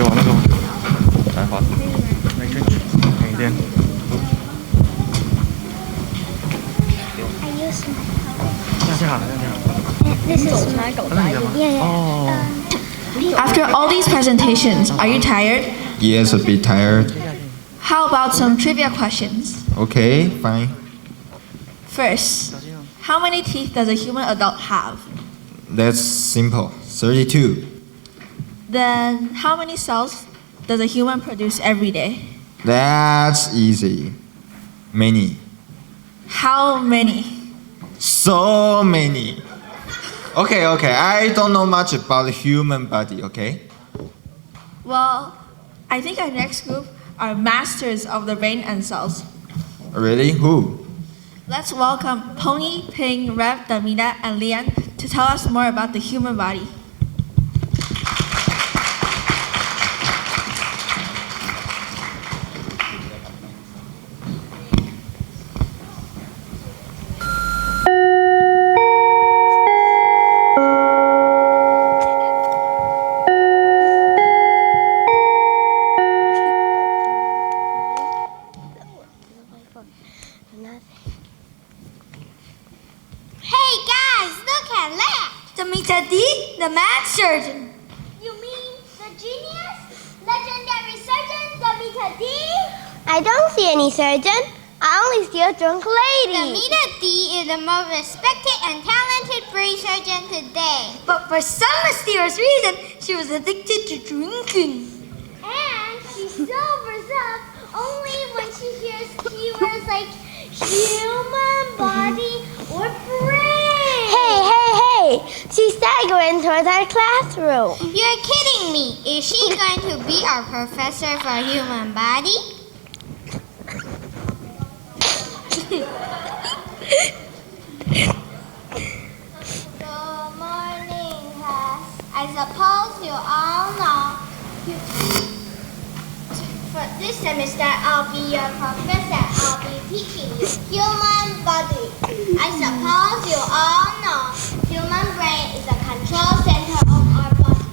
以往那个来滑。那个等一点。这样好，这样好。This is my After all these presentations, are you tired? Yes, a bit tired. How about some trivia questions? Okay, fine. First, how many teeth does a human adult have? That's simple. 32. Then, how many cells does a human produce every day? That's easy. Many. How many? So many. Okay, I don't know much about the human body, okay? Well, I think our next group are masters of the brain and cells. Really? Who? Let's welcome Pony, Ping, Rev, Damina, and Lian to tell us more about the human body. Hey guys, look at that! Mr. D, the mad surgeon. You mean the genius? Legendary surgeon, Mr. D? I don't see any surgeon. I only see a drunk lady. Mr. D is the most respected and talented brain surgeon today. But for some mysterious reason, she was addicted to drinking. And she sobers up only when she hears keywords like human body or brain. Hey! She's staggering towards our classroom. You're kidding me. Is she going to be our professor for human body? Good morning, class. I suppose you all know. For this semester, I'll be your professor. I'll be teaching you human body. I suppose you all know human brain is the control center of our body.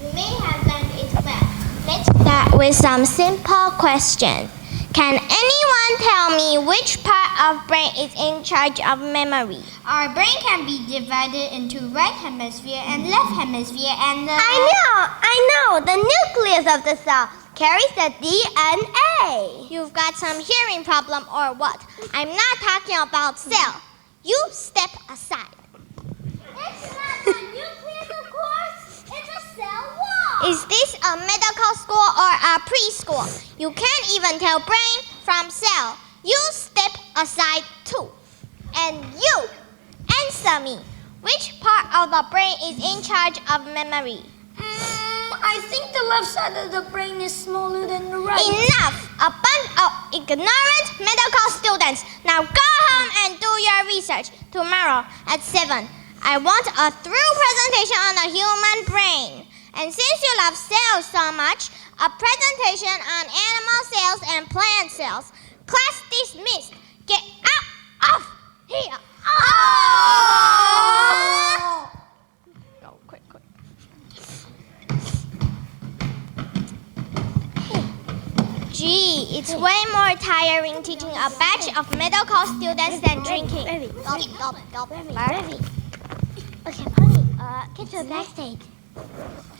You may have learned it well. Let's start with some simple questions. Can anyone tell me which part of brain is in charge of memory? Our brain can be divided into right hemisphere and left hemisphere and I know. The nucleus of the cell carries the DNA. You've got some hearing problem or what? I'm not talking about cell. You step aside. It's not the nucleus, of course. It's a cell wall. Is this a medical school or a preschool? You can't even tell brain from cell. You step aside too. And you, answer me. Which part of the brain is in charge of memory? I think the left side of the brain is smaller than the right. Enough! A bunch of ignorant medical students. Now go home and do your research. Tomorrow at 7. I want a thorough presentation on the human brain. And since you love cells so much, a presentation on animal cells and plant cells. Class dismissed. Get out of here. Oh! Go, quick. Gee, it's way more tiring teaching a batch of medical students than drinking. Ready. Okay, Pony, get to the backstage.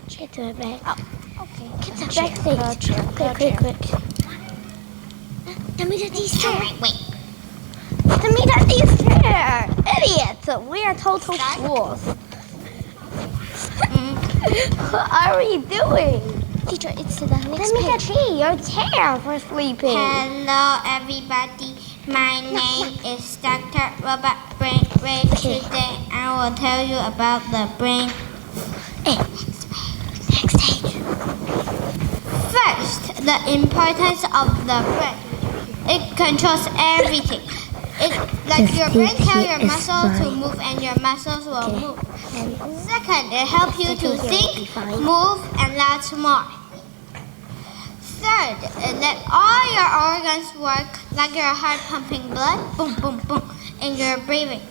Get to the back. Oh, okay. Get to the backstage. Quick. Damita D's chair. Wait. Damita D's chair. Idiots. We are total fools. What are we doing? Teacher, it's the next Damita page. D, your chair for sleeping. Hello, everybody. My name is Dr. Robert Brain Ray. Today, I will tell you about the brain. Next stage. First, the importance of the brain. It controls everything. It's like your brain tells your muscles to move and your muscles will move. Second, it helps you to think, move, and lots more. Third, it lets all your organs work like your heart pumping blood, boom, boom, boom, and your breathing.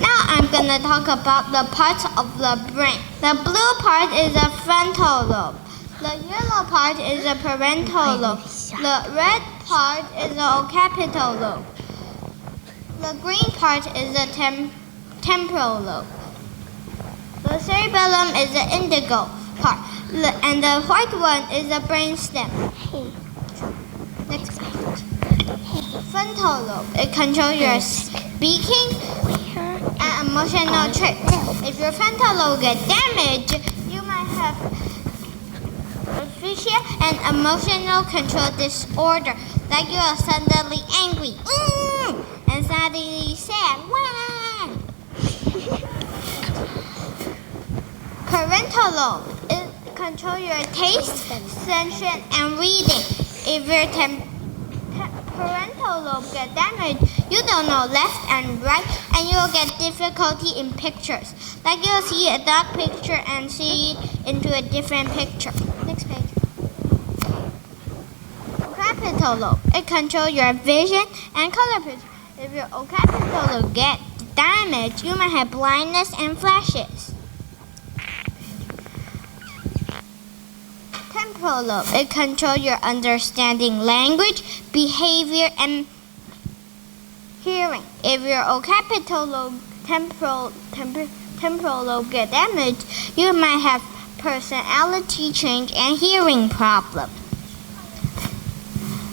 Now I'm gonna talk about the parts of the brain. The blue part is the frontal lobe. The yellow part is the parental lobe. The red part is the occipital lobe. The green part is the temporal lobe. The cerebellum is the indigo part. And the white one is the brainstem. Next page. Frontal lobe. It controls your speaking and emotional traits. If your frontal lobe gets damaged, you might have aphasia and emotional control disorder, like you are suddenly angry and suddenly sad. Parental lobe. It controls your taste, sensation, and reading. If your parental lobe gets damaged, you don't know left and right, and you'll get difficulty in pictures. Like you'll see a dark picture and see it into a different picture. Next page. Occipital lobe. It controls your vision and color picture. If your occipital lobe gets damaged, you might have blindness and flashes. Temporal lobe. It controls your understanding language, behavior, and hearing. If your occipital lobe, temporal lobe get damaged, you might have personality change and hearing problem.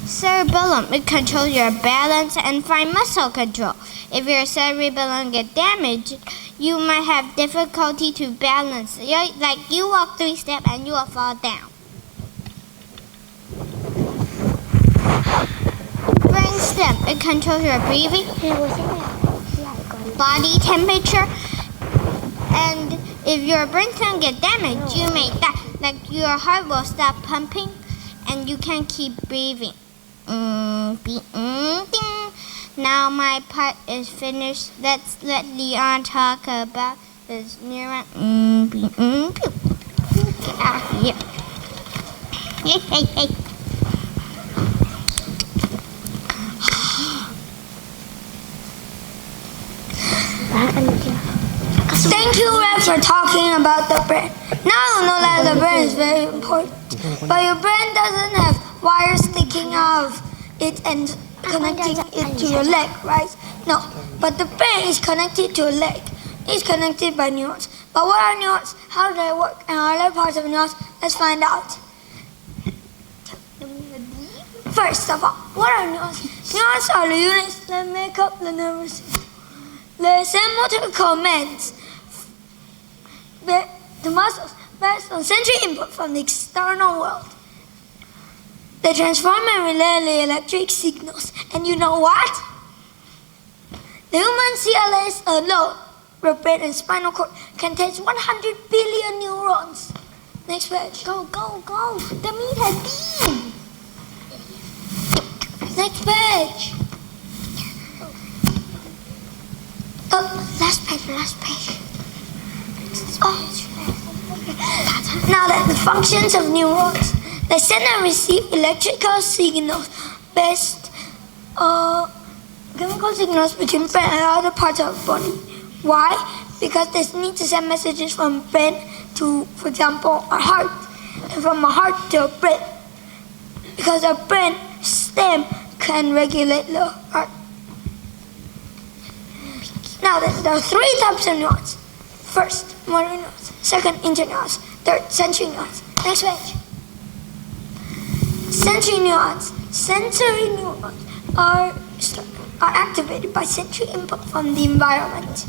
Cerebellum. It controls your balance and fine muscle control. If your cerebellum get damaged, you might have difficulty to balance. Like you walk 3 steps and you will fall down. Brainstem. It controls your breathing, body temperature, and if your brainstem get damaged, you may die. Like your heart will stop pumping, and you can't keep breathing. Now my part is finished. Let's let Leon talk about his neuron. Get out of here. Hey. Thank you, Rev, for talking about the brain. Now you know that the brain is very important. But your brain doesn't have wires sticking out of it and connecting it to your leg, right? No, but the brain is connected to your leg. It's connected by neurons. But what are neurons? How do they work? And are there parts of neurons? Let's find out. First of all, what are neurons? Neurons are the units that make up the nervous system. They send motor commands to muscles based on sensory input from the external world. They transform and relay the electric signals. And you know what? The human CLS alone, the brain and spinal cord, contains 100 billion neurons. Next page. Go. The meat has been. Next page. Last page. Now that the functions of neurons, they send and receive electrical signals based chemical signals between brain and other parts of the body. Why? Because they need to send messages from brain to, for example, our heart, and from our heart to our brain. Because our brain stem can regulate the heart. Now there are 3 types of neurons. First, motor neurons. Second, interneurons. Third, sensory neurons. Next page. Sensory neurons. Sensory neurons are activated by sensory input from the environment.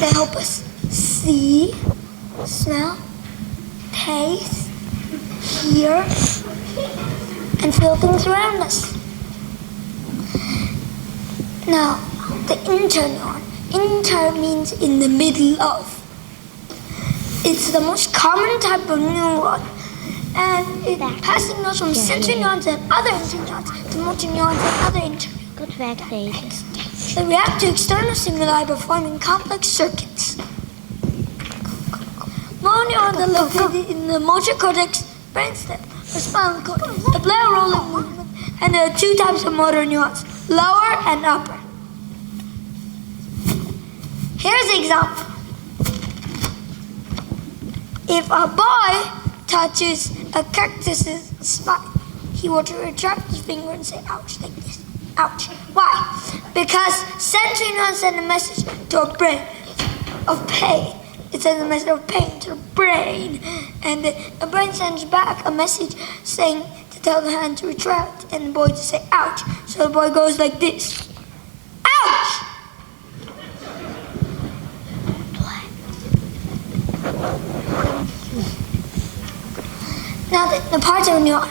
They help us see, smell, taste, hear, and feel things around us. Now, the interneuron. Inter means in the middle of. It's the most common type of neuron, and it passes signals from sensory neurons and other interneurons to motor neurons and other interneurons. Go to backstage. They react to external stimuli by forming complex circuits. Motor neurons are located in the motor cortex, brainstem, the spinal cord. They play a role in movement, and there are 2 types of motor neurons, lower and upper. Here's an example. If a boy touches a cactus's spine, he will retract his finger and say, ouch, like this. Ouch. Why? Because sensory neurons send a message to a brain of pain. It sends a message of pain to the brain. And the brain sends back a message saying to tell the hand to retract and the boy to say, ouch. So the boy goes like this. Ouch! Now the parts of a neuron.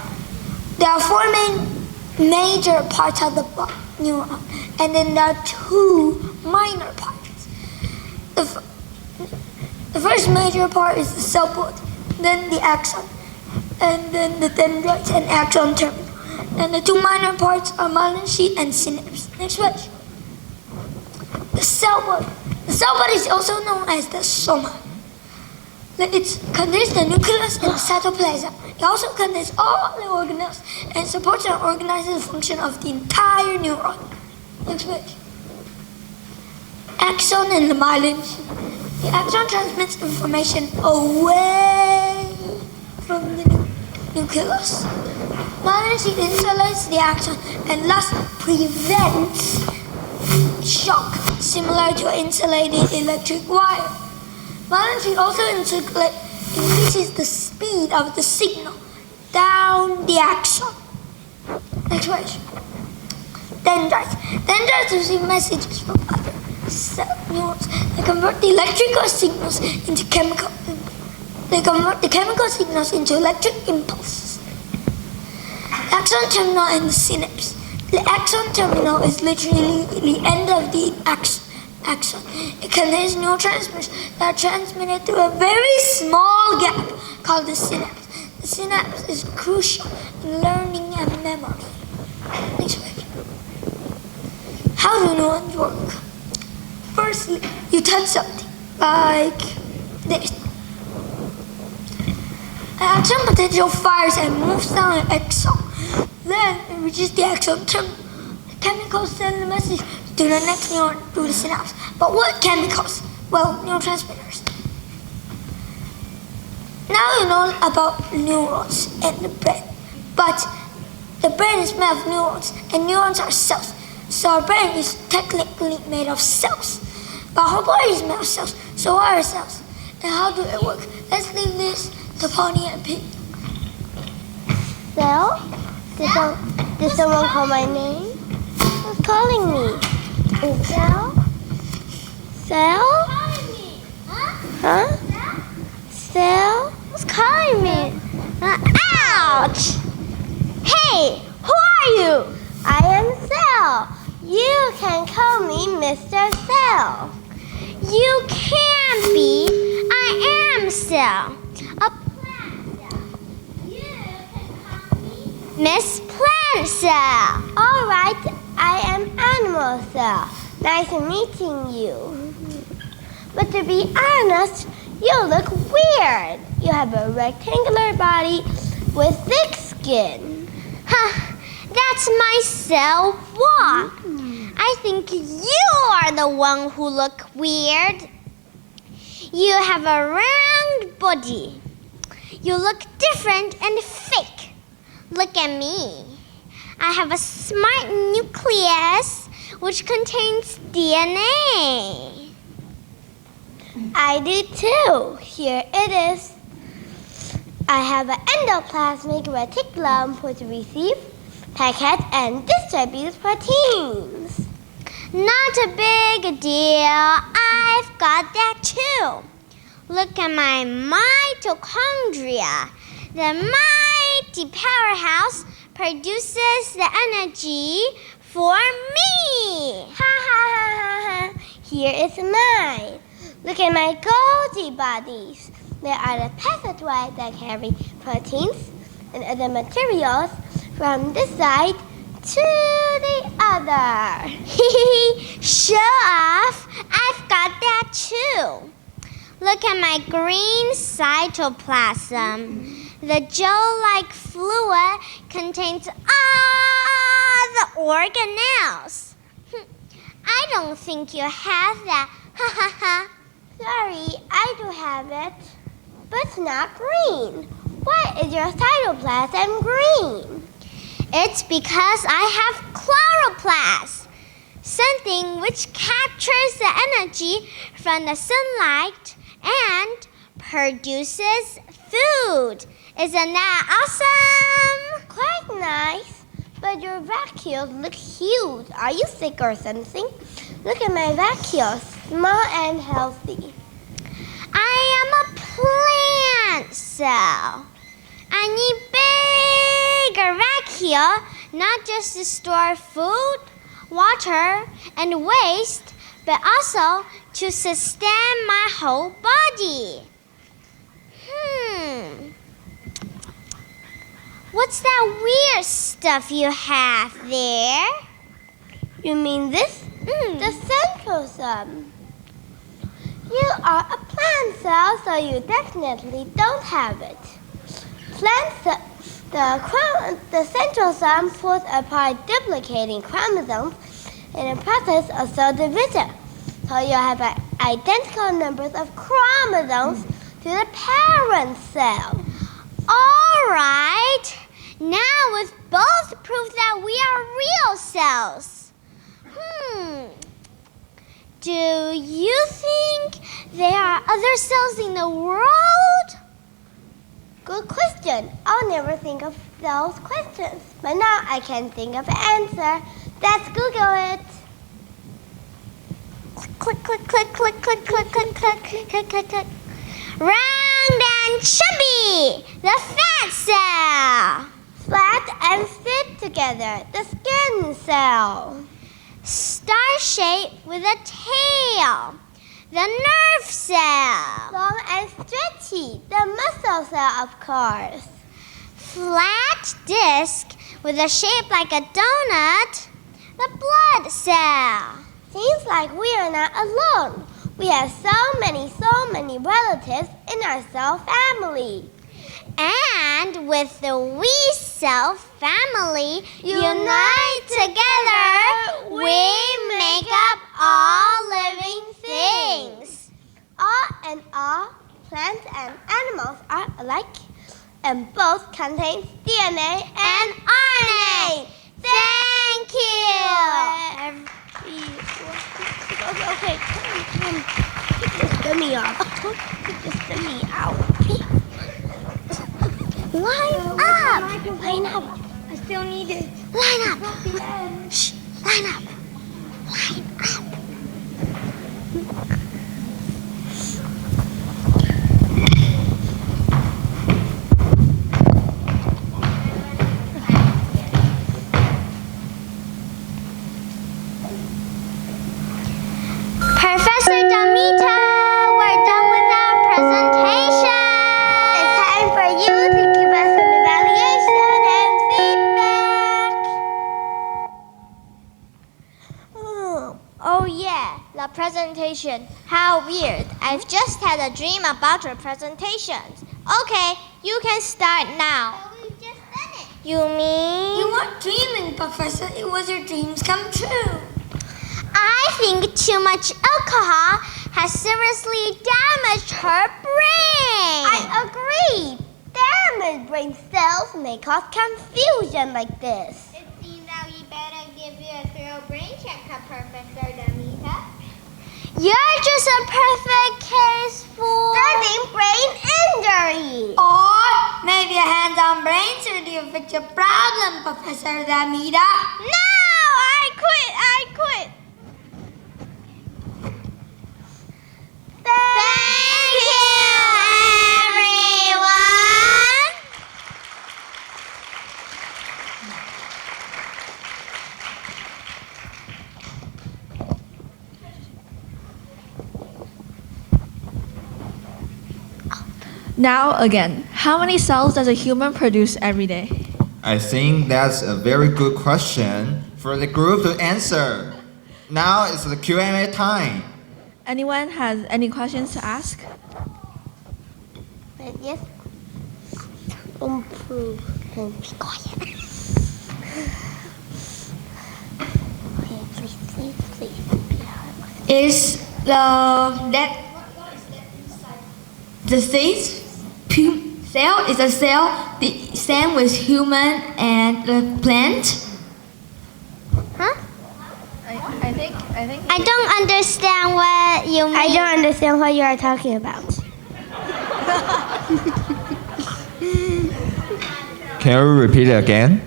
There are four major parts of the neuron, and then there are two minor parts. The first major part is the cell body, then the axon, and then the dendrites and axon terminal. And the two minor parts are myelin sheath and synapse. Next page. The cell body. The cell body is also known as the soma. It contains the nucleus and the cytoplasm. It also contains all the organelles and supports and organizes the function of the entire neuron. Next page. Axon and the myelin sheath. The axon transmits information away from the nucleus. Myelin sheath insulates the axon and thus prevents shock, similar to an insulated electric wire. Myelin sheath also increases the speed of the signal down the axon. Next page. Dendrites. Dendrites receive messages from other cell neurons. They convert the electrical signals into chemical. They convert the chemical signals into electric impulses. Axon terminal and the synapse. The axon terminal is literally the end of the axon. It contains neurotransmitters that are transmitted through a very small gap called the synapse. The synapse is crucial in learning and memory. Next page. How do neurons work? Firstly, you touch something like this. An axon potential fires and moves down an axon. Then it reaches the axon terminal. Chemicals send the message to the next neuron through the synapse. But what chemicals? Well, neurotransmitters. Now you know about neurons and the brain. But the brain is made of neurons, and neurons are cells. So our brain is technically made of cells. But our whole body is made of cells. So what are cells? And how do they work? Let's leave this to Pony and Pete. Cell? Did someone call my name? Who's calling me? Cell? Cell? Huh? Cell? Who's calling me? Ouch! Hey, who are you? I am Cell. You can call me Mr. Cell. You can't be. I am Cell. A plant cell. You can call me Miss Plant Cell. All right, I am Animal Cell. Nice meeting you. But to be honest, you look weird. You have a rectangular body with thick skin. Huh, that's my cell walk. I think you are the one who look weird. You have a round body. You look different and fake. Look at me. I have a smart nucleus which contains DNA. I do too. Here it is. I have an endoplasmic reticulum which receives, packets, and distributes proteins. Not a big deal. I've got that too. Look at my mitochondria. The mighty powerhouse produces the energy for me. Ha ha ha ha ha. Here is mine. Look at my Golgi bodies. They are the passageways that carry proteins and other materials from this side to the other. Show off. I've got that too. Look at my green cytoplasm. The gel-like fluid contains all the organelles. I don't think you have that. Ha ha ha. Sorry, I do have it. But it's not green. Why is your cytoplasm green? It's because I have chloroplast, something which captures the energy from the sunlight and produces food. Isn't that awesome? Quite nice. But your vacuoles look huge. Are you sick or something? Look at my vacuoles, small and healthy. I am a plant cell. I need bigger vacuole, not just to store food, water, and waste, but also to sustain my whole body. What's that weird stuff you have there? You mean this? The centrosome. You are a plant cell, so you definitely don't have it. The centrosome pulls apart duplicating chromosomes in the process of cell division. So you have identical numbers of chromosomes to the parent cell. All right. Now we've both proved that we are real cells. Do you think there are other cells in the world? Good question. I'll never think of those questions. But now I can think of an answer. Let's Google it. Click, click, click, click, click, click, click, click, click, click, click. Round and chubby, the fat cell. Flat and fit together, the skin cell. Star-shaped with a tail, the nerve cell. Long and stretchy, the muscle cell, of course. Flat disc with a shape like a donut, the blood cell. Seems like we are not alone. We have so many relatives in our cell family. And with the we cell family unite together, we make up all living things. All plants and animals are alike, and both contain DNA and RNA. Thank you. Okay, come. Keep this dummy off. Keep this dummy out. Line up! Line up! I still need it. Line up! Shh! Line up! Line up! Professor Damita, we're done with our presentation. It's time for you to give us an evaluation and feedback. Oh yeah, the presentation. How weird. I've just had a dream about your presentations. Okay, you can start now. But we've just done it. You mean? You weren't dreaming, Professor. It was your dreams come true. I think too much alcohol has seriously damaged her brain. I agree. Damaged brain cells may cause confusion like this. It seems that we better give you a thorough brain checkup, Professor Damita. You're just a perfect case for sudden brain injury. Or maybe a hands-on brain surgery will fix your problem, Professor Damita. No, I quit. Thank you, everyone. Now again, how many cells does a human produce every day? I think that's a very good question for the group to answer. Now it's the Q&A time. Anyone has any questions to ask? Yes. Be quiet. Okay, please. Be Is The cell is a cell, the same with human and the plant. Huh? I think. I don't understand what you mean. I don't understand what you are talking about. Can you repeat it again?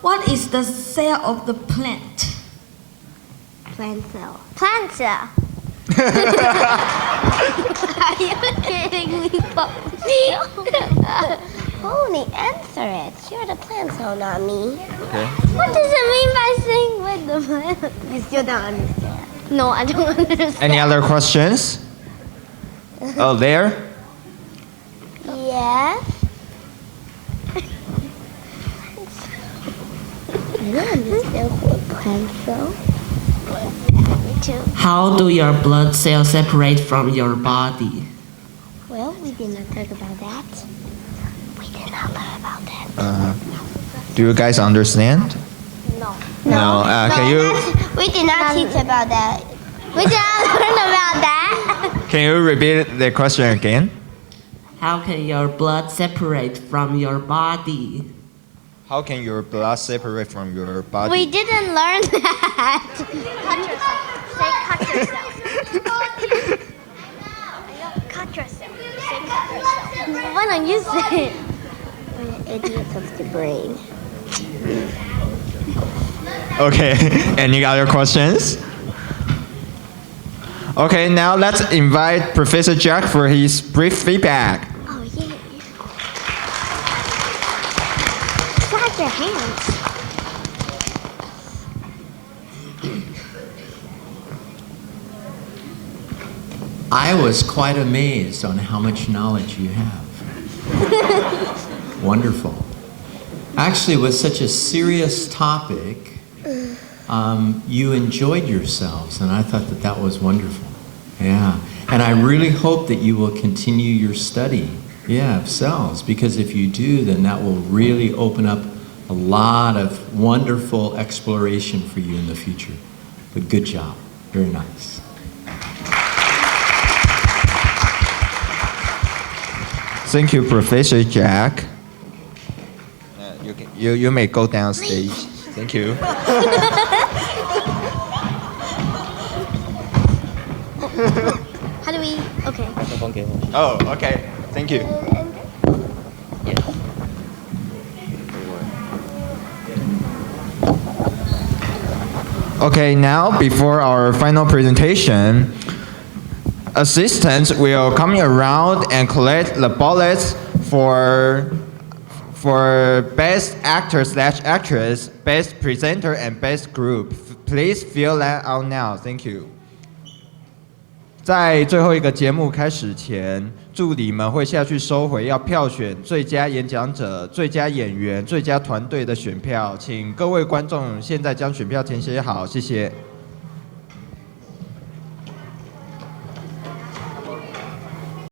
What is the cell of the plant? Plant cell. Plant cell. Are you kidding me, Pony, answer it. You're the plant cell, not me. Okay. What does it mean by saying with the plant? You still don't understand. No, I don't understand. Any other questions? Oh, there? Yes. I don't understand what plant cell. Me too. How do your blood cells separate from your body? Well, we did not talk about that. We did not learn about that. Do you guys understand? No. No. Can you We did not teach about that. We did not learn about that. repeat the question again? How can your blood separate from your body? How can your blood separate from your body? We didn't learn that. Cut yourself. Say cut yourself. Cut yourself. Say cut yourself. Why don't you say it? Idiot of the brain. Okay. Any other questions? Okay, now let's invite Professor Jack for his brief feedback. Oh, yeah. Clap your hands. I was quite amazed on how much knowledge you have. Wonderful. Actually, with such a serious topic, you enjoyed yourselves, and I thought that that was wonderful. Yeah, and I really hope that you will continue your study, of cells, because if you do, then that will really open up a lot of wonderful exploration for you in the future. But good job. Very nice. Thank you, Professor Jack. You may go downstage. Thank you. How do we? Okay. Oh, okay. Thank you. Okay, now before our final presentation, assistants will come around and collect the bullets for best actor/actress, best presenter, and best group. Please fill that out now. Thank you. 在最后一个节目开始前，助理们会下去收回要票选最佳演讲者、最佳演员、最佳团队的选票，请各位观众现在将选票填写好，谢谢。